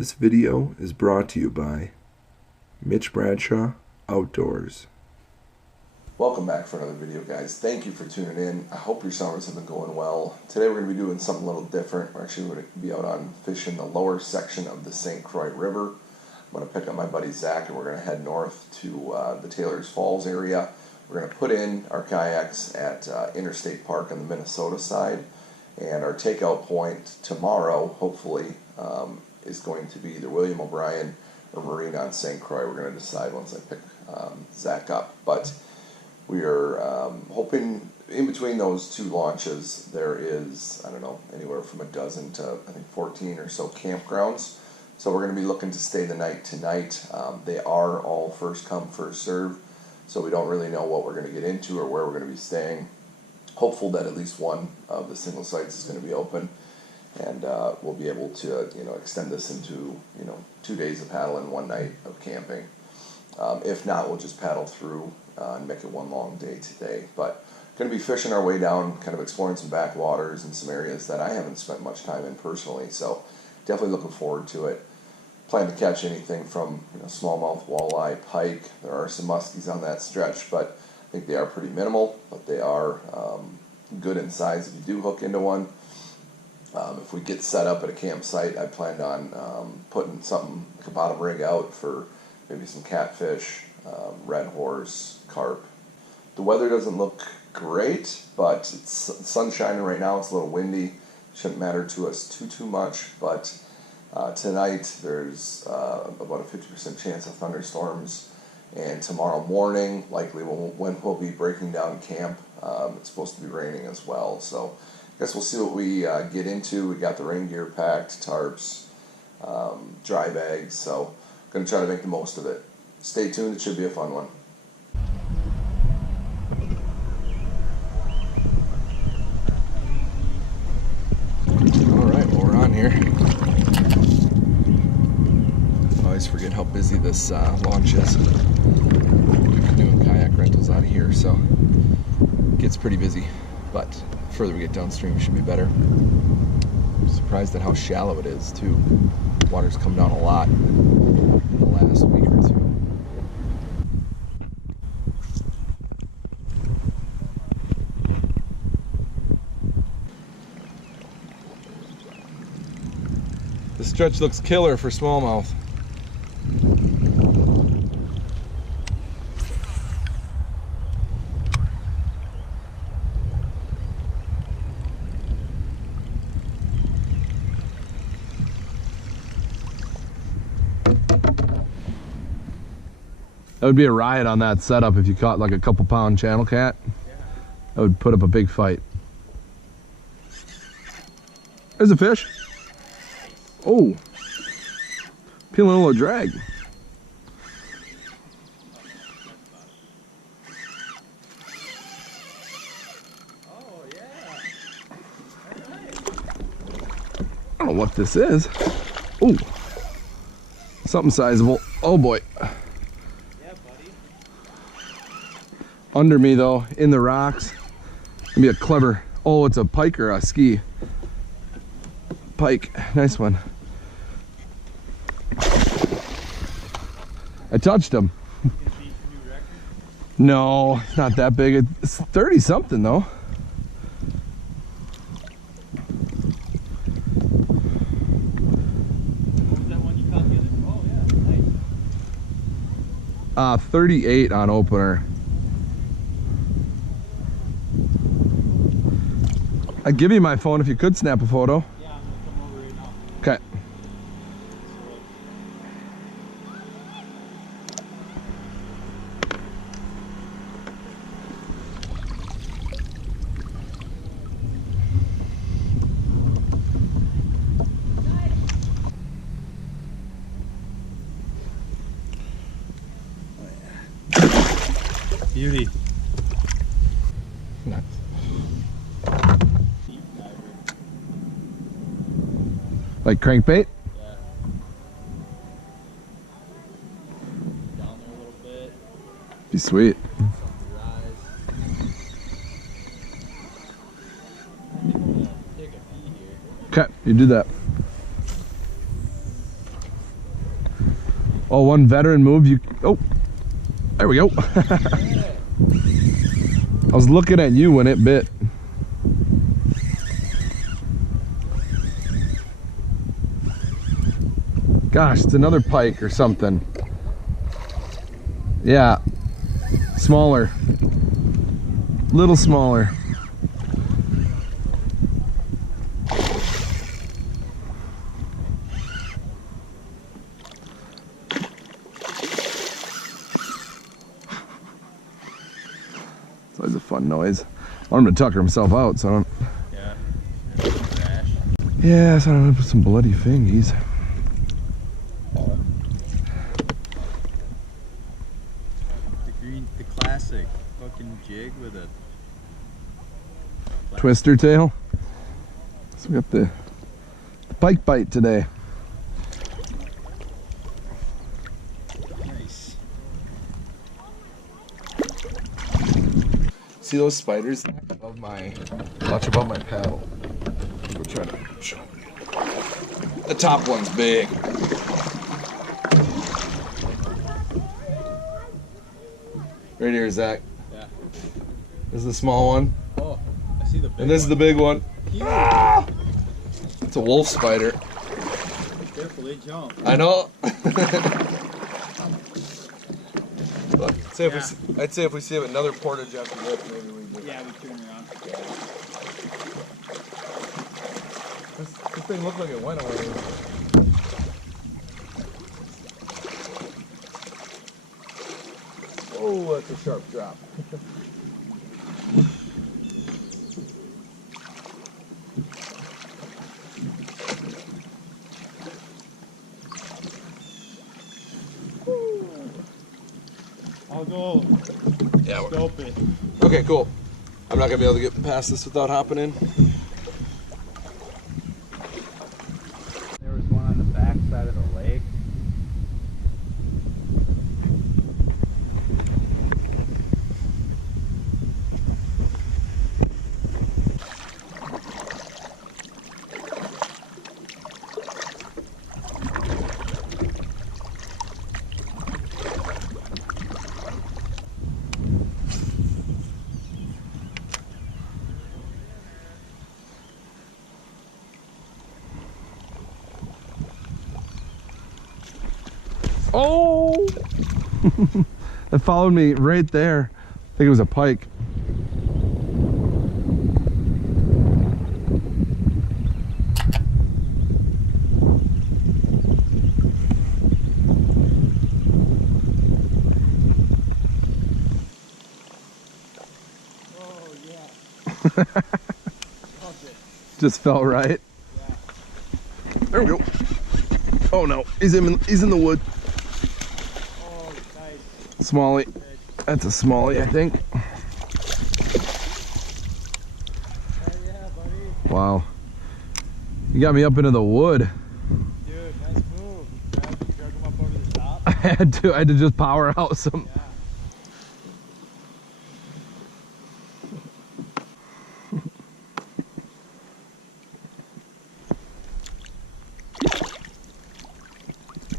This video is brought to you by Mitch Bradshaw Outdoors. Welcome back for another video, guys. Thank you for tuning in. I hope your summers have been going well. Today we're going to be doing something a little different. We're actually going to be out on fishing the lower section of the Saint Croix River. I'm going to pick up my buddy Zach and we're going to head north to the Taylor's Falls area. We're going to put in our kayaks at Interstate Park on the Minnesota side. And our takeout point tomorrow, hopefully, is going to be either William O'Brien or Marina on Saint Croix. We're going to decide once I pick Zach up. But we are hoping in between those two launches there is, I don't know, anywhere from a dozen to I think 14 or so campgrounds. So we're going to be looking to stay the night tonight. They are all first come, first serve. So we don't really know what we're going to get into or where we're going to be staying. Hopeful that at least one of the single sites is going to be open, and we'll be able to extend this into 2 days of paddling, 1 night of camping. If not, we'll just paddle through and make it one long day today. But going to be fishing our way down, kind of exploring some backwaters and some areas that I haven't spent much time in personally. So definitely looking forward to it. Plan to catch anything from smallmouth, walleye, pike. There are some muskies on that stretch, but I think they are pretty minimal, but they are good in size if you do hook into one. If we get set up at a campsite, I planned on putting something like a bottom rig out for maybe some catfish, red horse, carp. The weather doesn't look great, but it's sun shining right now. It's a little windy. Shouldn't matter to us too much, but tonight there's about a 50% chance of thunderstorms. And tomorrow morning, likely when we'll be breaking down camp, it's supposed to be raining as well. So I guess we'll see what we get into. We got the rain gear packed, tarps, dry bags. So going to try to make the most of it. Stay tuned. It should be a fun one. All right, well, we're on here. I always forget how busy this launch is. Doing kayak rentals out of here, so it gets pretty busy. But the further we get downstream, it should be better. I'm surprised at how shallow it is too. Water's come down a lot in the last week or two. This stretch looks killer for smallmouth. That would be a riot on that setup if you caught like a couple pound channel cat. That would put up a big fight. There's a fish. Oh, peeling a little drag. Oh yeah. I don't know what this is. Oh, something sizable. Oh boy. Under me though, in the rocks. Gonna be a clever, oh, it's a pike or a ski. Pike, nice one. I touched him. No, it's not that big. It's 30 something though. What was that one you caught the other? Oh yeah, nice. 38 on opener. I'd give you my phone if you could snap a photo. Yeah, I'm gonna come over right now. Okay. Beauty. Nice. Like crankbait? Yeah. Down there a little bit. Be sweet. Take a pee here. Okay, you do that. Oh, one veteran move. You. Oh, there we go. I was looking at you when it bit. Gosh, it's another pike or something. Yeah, smaller, little smaller. It's always a fun noise. I want him to tucker himself out, so I don't. Yeah. Crash. Yeah, so I don't put some bloody fingies. The classic fucking jig with a Twister tail. So we got the pike bite today. nice. See those spiders above my, watch above my paddle. We'll try to show you. The top one's big. Right here, Zach. Yeah. This is the small one. Oh, I see the big And this is the big one. Huge. Ah! It's a wolf spider. Careful, they jump. I know. Look, say if I'd say if we see another portage after this, maybe we do. Yeah, we turn around. This thing looked like it went away. Oh, that's a sharp drop. I'll go Yeah. scope it. Okay, cool. I'm not gonna be able to get past this without hopping in. There was one on the back side of the lake. Oh! It followed me right there. I think it was a pike. Oh yeah. Loved it. Just fell right. Yeah. There we go. Oh no, he's in the wood. Oh, nice. Smallie. That's a smallie, I think. Oh yeah, buddy. Wow. You got me up into the wood. Dude, nice move. Drug him up over the top. I had to just power out some. Yeah.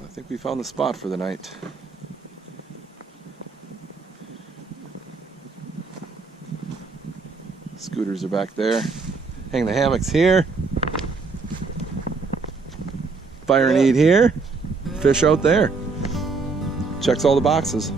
I think we found the spot for the night. Scooters are back there. Hang the hammocks here. Fire and eat here. Fish out there. Checks all the boxes.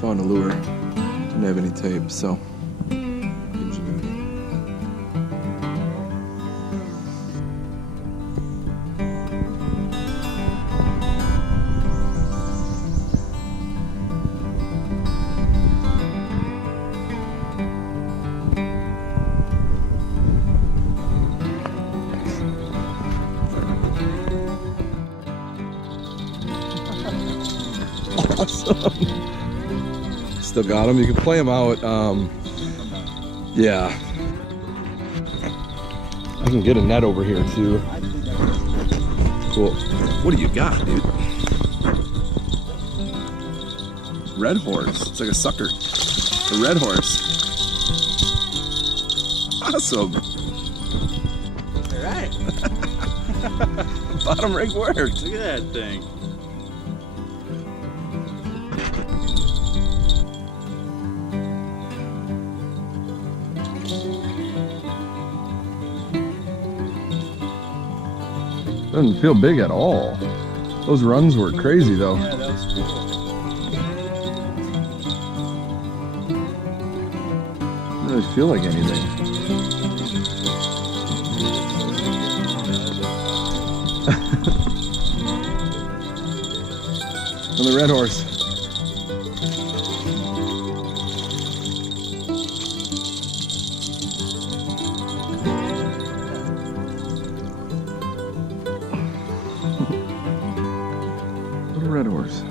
Found a lure. Didn't have any tape, so. Awesome. Still got them. You can play them out. Yeah. I can get a net over here too. Cool. What do you got, dude? Red horse. It's like a sucker. A red horse. Awesome. All right. Bottom rig worked. Look at that thing. Doesn't feel big at all. Those runs were crazy though. Yeah, that was cool. Doesn't really feel like anything. On the red horse. Little red horse.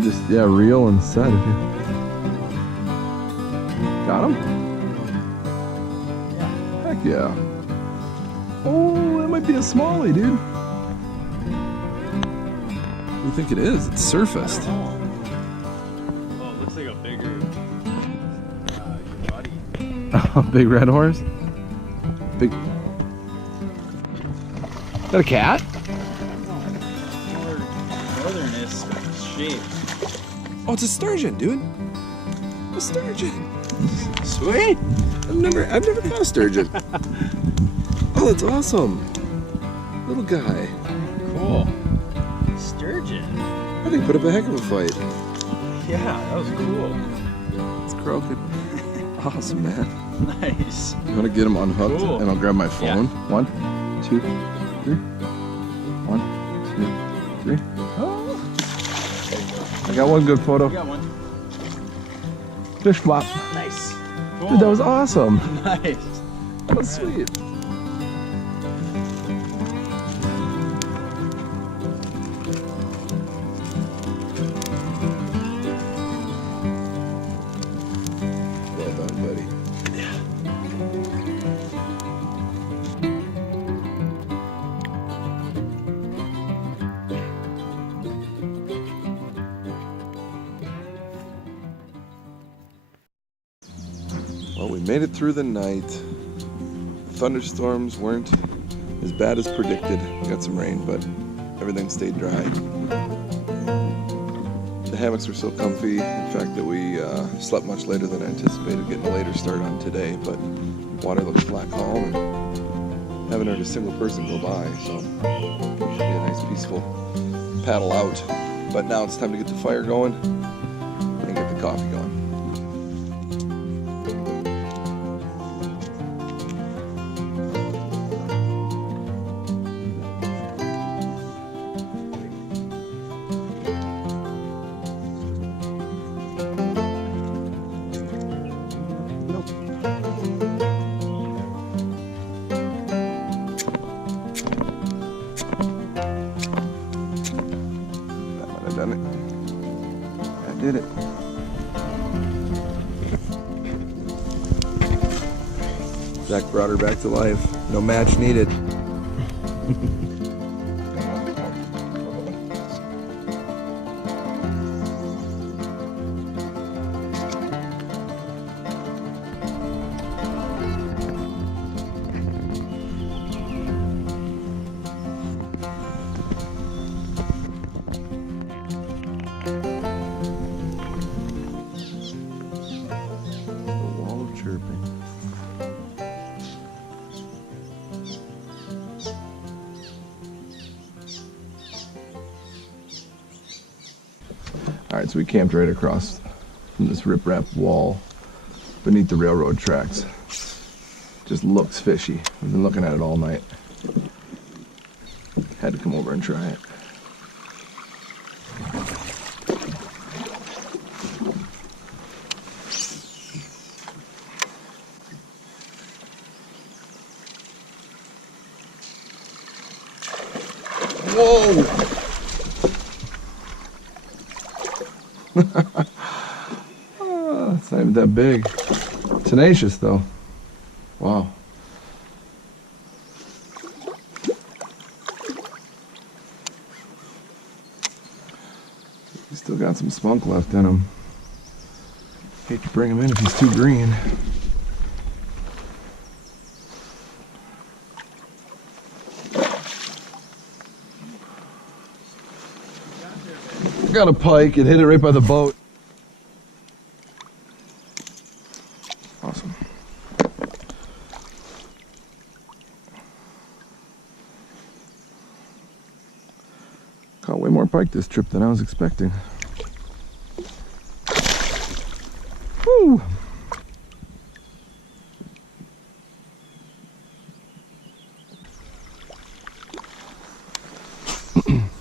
Just, yeah, reel and set if you got him. Heck yeah. Oh, that might be a smallie, dude. What do you think it is? It's surfaced. Oh, it looks like a bigger your buddy. A big red horse? Big. Is that a cat? More northernist shape. Oh, it's a sturgeon, dude. A sturgeon. Sweet. I've never caught a sturgeon. Oh, that's awesome. Little guy. Cool. Sturgeon. I think put up a heck of a fight. Yeah, that was cool. It's croaking. Awesome, man. Nice. You want to get him unhooked, Cool. and I'll grab my phone. Yeah. 1, 2, 3. 1, 2, 3. Oh. I got one good photo. You got one. Fish flop. Nice. Cool. Dude, that was awesome. Nice. That was sweet. Well done, buddy. Well, we made it through the night. The thunderstorms weren't as bad as predicted. We got some rain, but everything stayed dry. The hammocks were so comfy, in fact, that we slept much later than anticipated, getting a later start on today, but water looks black calm and haven't heard a single person go by, so should be a nice peaceful paddle out. But now it's time to get the fire going and get the coffee going. Done it. I did it. Zach brought her back to life. No match needed. Chirping. All right, so we camped right across from this riprap wall beneath the railroad tracks. Just looks fishy. We've been looking at it all night. Had to come over and try it. Whoa! Oh, it's not even that big. Tenacious though. Wow. He's still got some spunk left in him. Hate to bring him in if he's too green. Got a pike, it hit it right by the boat. Awesome. Caught way more pike this trip than I was expecting. Woo!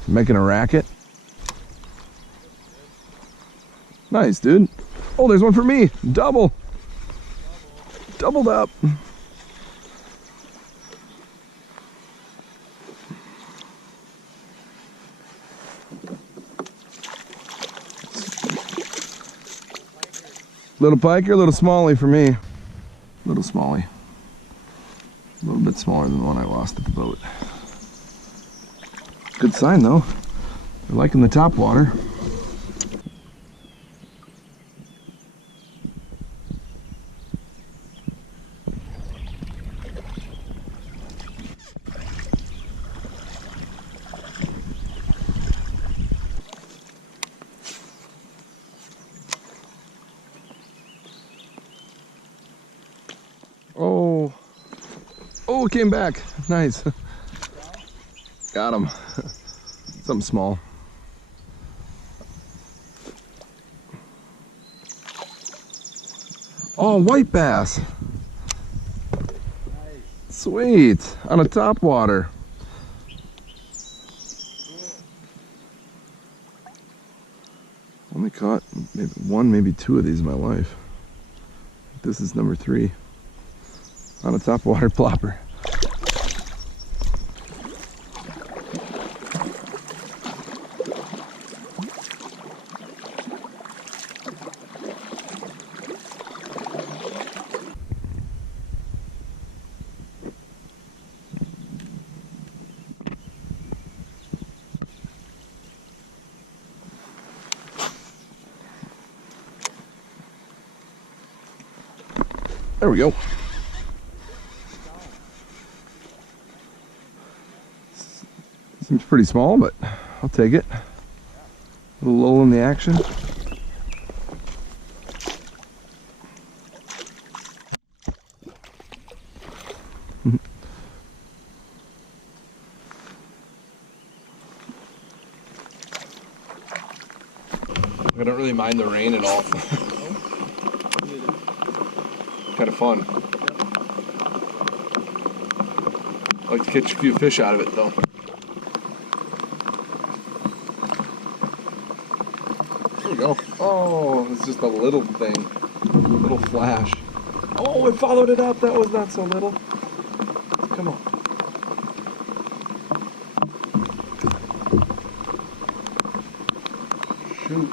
Making a racket. Nice, dude. Oh, there's one for me. Double. Doubled up. Little pike or little smallie for me? Little smallie. A little bit smaller than the one I lost at the boat. Good sign though. They're liking the top water. Oh, oh, it came back. Nice. Got him. Something small. Oh, white bass. Sweet. On a topwater. Only caught maybe one, maybe two of these in my life. This is number 3. On a topwater plopper. There we go. Seems pretty small, but I'll take it. A little lull in the action. I don't really mind the rain at all. Kind of fun. I like to catch a few fish out of it though. There we go. Oh, it's just a little thing. A little flash. Oh, it followed it up. That was not so little. Come on. Shoot.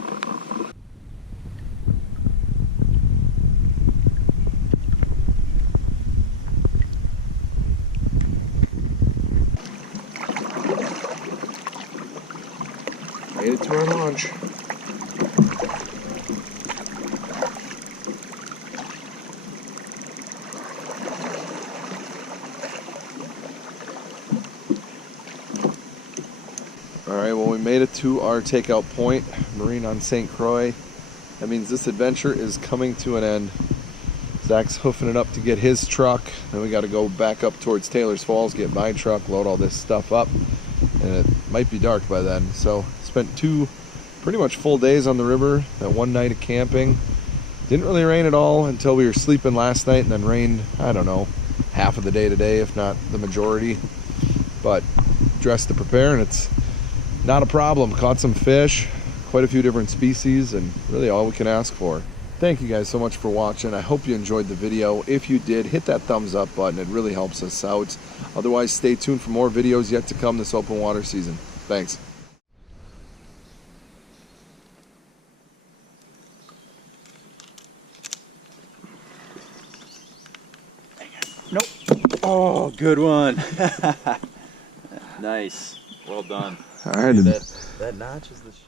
Made it to our launch. Alright, well we made it to our takeout point, marine on Saint Croix. That means this adventure is coming to an end. Zach's hoofing it up to get his truck. Then we got to go back up towards Taylor's Falls, get my truck, load all this stuff up. And it might be dark by then. So spent 2 pretty much full days on the river, that one night of camping. Didn't really rain at all until we were sleeping last night, and then rained, I don't know, half of the day today, if not the majority. But dressed to prepare, and it's not a problem. Caught some fish, quite a few different species, and really all we can ask for. Thank you guys so much for watching. I hope you enjoyed the video. If you did, hit that thumbs up button. It really helps us out. Otherwise, stay tuned for more videos yet to come this open water season. Thanks. Nope. Oh, good one. Nice. Well done. All right. That notch is the shit.